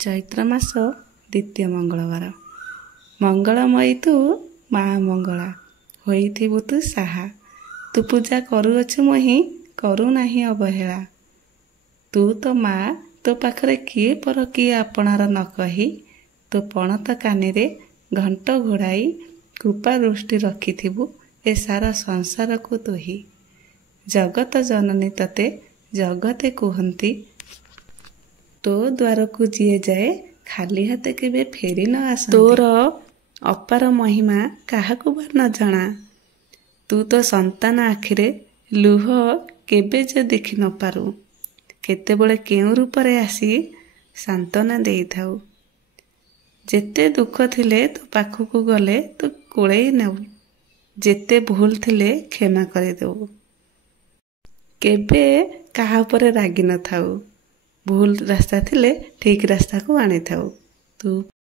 ଚୈତ୍ର ମାସ ଦ୍ୱିତୀୟ ମଙ୍ଗଳବାର। ମଙ୍ଗଳମୟୀ ତୁ ମା ମଙ୍ଗଳା, ହୋଇଥିବୁ ତୁ ସାହା। ତୁ ପୂଜା କରୁଅଛୁ ମହି, କରୁନାହିଁ ଅବହେଳା। ତୁ ତ ମା, ତୋ ପାଖରେ କିଏ ପର କିଏ ଆପଣାର ନ କହି, ତୋ ପଣତ କାନିରେ ଘଣ୍ଟ ଘୋଡ଼ାଇ କୃପା ଦୃଷ୍ଟି ରଖିଥିବୁ ଏ ସାରା ସଂସାରକୁ ତୋହି। ଜଗତ ଜନନୀ ତତେ ଜଗତେ କୁହନ୍ତି, ତୋ ଦ୍ୱାରକୁ ଯିଏ ଯାଏ ଖାଲି ହାତେ କେବେ ଫେରି ନ ଆସନ୍ତି। ତୋର ଅପାର ମହିମା କାହାକୁ ବା ନ ଜଣା। ତୁ ତ ସନ୍ତାନ ଆଖିରେ ଲୁହ କେବେ ଯେ ଦେଖି ନ ପାରୁ। କେତେବେଳେ କେଉଁ ରୂପରେ ଆସି ସାନ୍ତ୍ୱନା ଦେଇଥାଉ। ଯେତେ ଦୁଃଖ ଥିଲେ ତୋ ପାଖକୁ ଗଲେ ତୁ କୋଳେଇ ନେଉ। ଯେତେ ଭୁଲ ଥିଲେ କ୍ଷମା କରିଦେଉ। କେବେ କାହା ଉପରେ ରାଗି ନଥାଉ। ଭୁଲ ରାସ୍ତା ଥିଲେ ଠିକ୍ ରାସ୍ତାକୁ ଆଣିଥାଉ। ତୁ